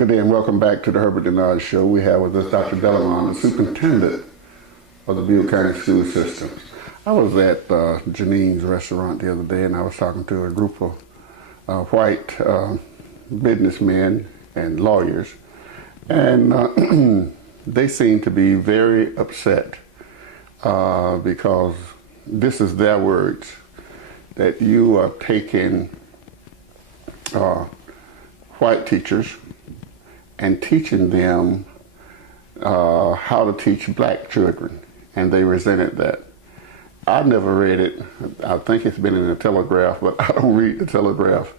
Good day and welcome back to the Herbert Dennard Show. We have with us Dr. Dallemand, the Superintendent of the Bibb County School System. I was at Janine's restaurant the other day and I was talking to a group of white businessmen and lawyers, and they seem to be very upset because this is their words, that you are taking white teachers and teaching them how to teach black children, and they resented that. I've never read it. I think it's been in the Telegraph, but I don't read the Telegraph.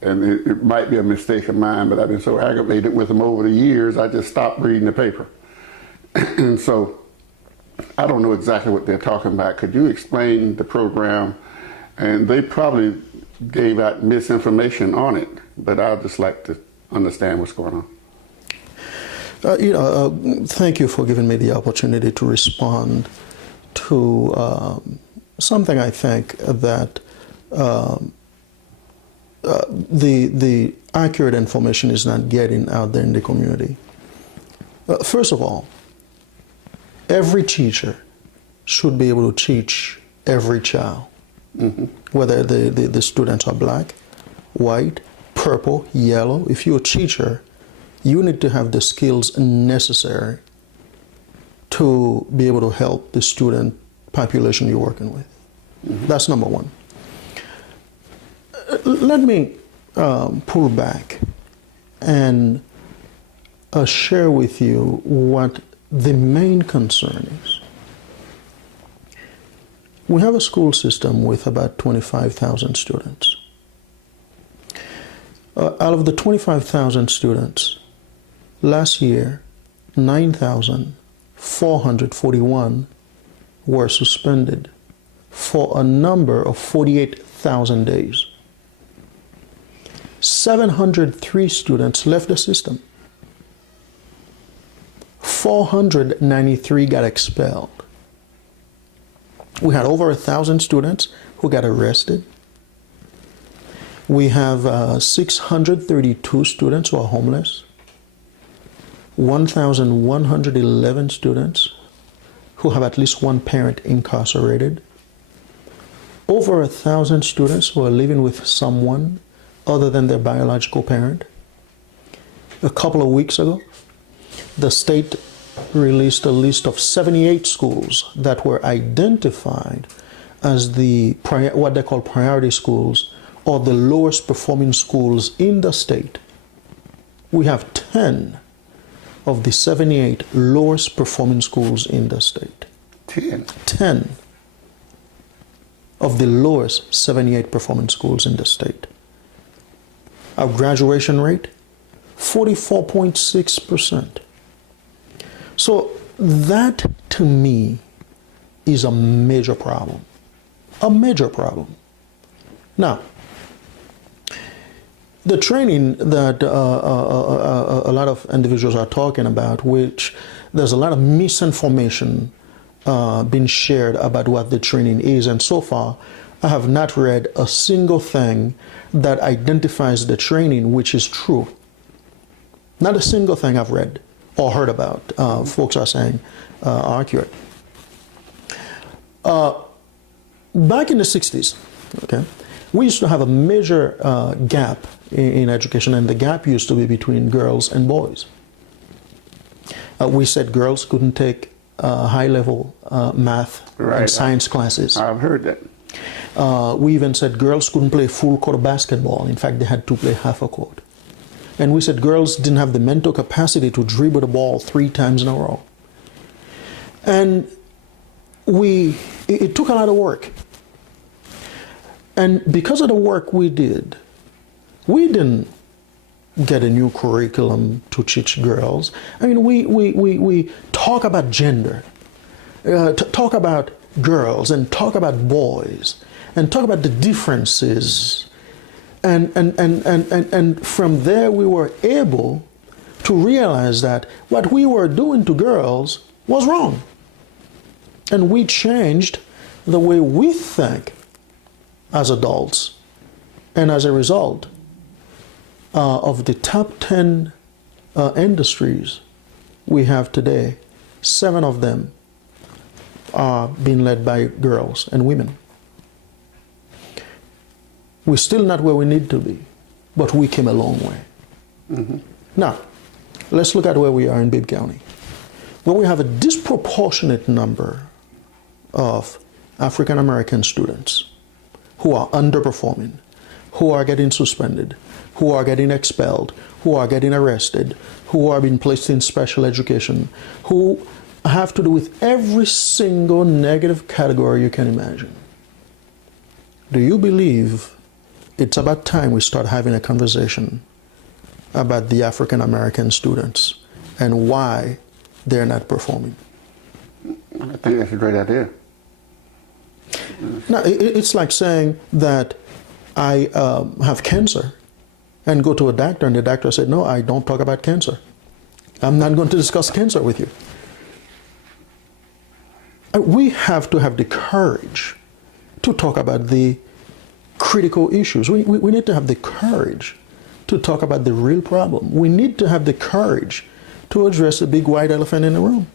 And it might be a mistake of mine, but I've been so aggravated with them over the years, I just stopped reading the paper. And so I don't know exactly what they're talking about. Could you explain the program? And they probably gave out misinformation on it, but I'd just like to understand what's going on. Thank you for giving me the opportunity to respond to something I think that the accurate information is not getting out there in the community. First of all, every teacher should be able to teach every child, whether the students are black, white, purple, yellow. If you're a teacher, you need to have the skills necessary to be able to help the student population you're working with. That's number one. Let me pull back and share with you what the main concern is. We have a school system with about 25,000 students. Out of the 25,000 students, last year, 9,441 were suspended for a number of 48,000 days. 703 students left the system. 493 got expelled. We had over 1,000 students who got arrested. We have 632 students who are homeless. 1,111 students who have at least one parent incarcerated. Over 1,000 students who are living with someone other than their biological parent. A couple of weeks ago, the state released a list of 78 schools that were identified as what they call priority schools, or the lowest performing schools in the state. We have 10 of the 78 lowest performing schools in the state. 10 of the lowest 78 performing schools in the state. Our graduation rate, 44.6%. So that, to me, is a major problem. A major problem. Now, the training that a lot of individuals are talking about, which there's a lot of misinformation being shared about what the training is, and so far I have not read a single thing that identifies the training which is true. Not a single thing I've read or heard about, folks are saying are accurate. Back in the 60s, okay, we used to have a major gap in education, and the gap used to be between girls and boys. We said girls couldn't take high-level math and science classes. I've heard that. We even said girls couldn't play full court of basketball. In fact, they had to play half a court. And we said girls didn't have the mental capacity to dribble the ball 3 times in a row. And it took a lot of work. And because of the work we did, we didn't get a new curriculum to teach girls. I mean, we talk about gender, talk about girls, and talk about boys, and talk about the differences. And from there we were able to realize that what we were doing to girls was wrong. And we changed the way we think as adults. And as a result of the top 10 industries we have today, 7 of them are being led by girls and women. We're still not where we need to be, but we came a long way. Mm-hmm. Now, let's look at where we are in Bibb County, where we have a disproportionate number of African American students who are underperforming, who are getting suspended, who are getting expelled, who are getting arrested, who are being placed in special education, who have to do with every single negative category you can imagine. Do you believe it's about time we start having a conversation about the African American students and why they're not performing? I think that's a great idea. Now, it's like saying that I have cancer and go to a doctor, and the doctor said, no, I don't talk about cancer. I'm not going to discuss cancer with you. We have to have the courage to talk about the critical issues. We need to have the courage to talk about the real problem. We need to have the courage to address the big white elephant in the room.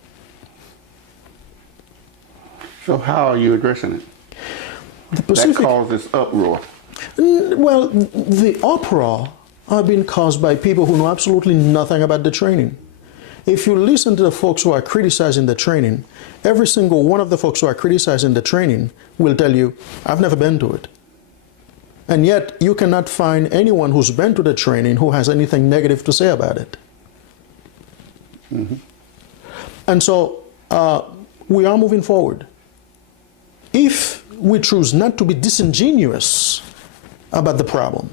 So how are you addressing it? That causes uproar. Well, the uproar are being caused by people who know absolutely nothing about the training. If you listen to the folks who are criticizing the training, every single one of the folks who are criticizing the training will tell you, I've never been to it. And yet, you cannot find anyone who's been to the training who has anything negative to say about it. Mm-hmm. And so, we are moving forward. If we choose not to be disingenuous about the problem,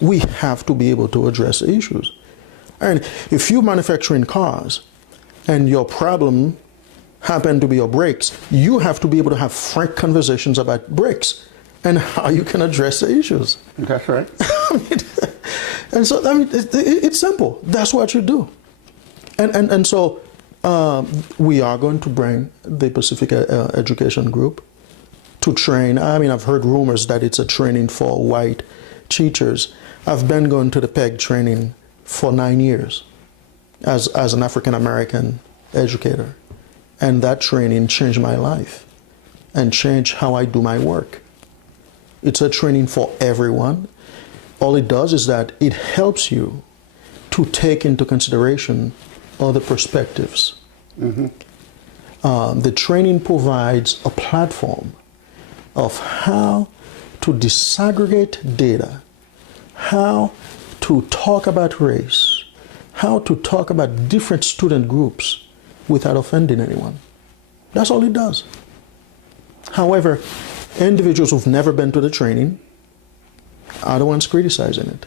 we have to be able to address the issues. And if you're manufacturing cars and your problem happen to be your brakes, you have to be able to have frank conversations about brakes and how you can address the issues. That's right. And so, it's simple. That's what you do. And so we are going to bring the Pacific Education Group to train. I mean, I've heard rumors that it's a training for white teachers. I've been going to the PEG training for 9 years as an African American educator. And that training changed my life and changed how I do my work. It's a training for everyone. All it does is that it helps you to take into consideration other perspectives. Mm-hmm. The training provides a platform of how to disaggregate data, how to talk about race, how to talk about different student groups without offending anyone. That's all it does. However, individuals who've never been to the training are the ones criticizing it.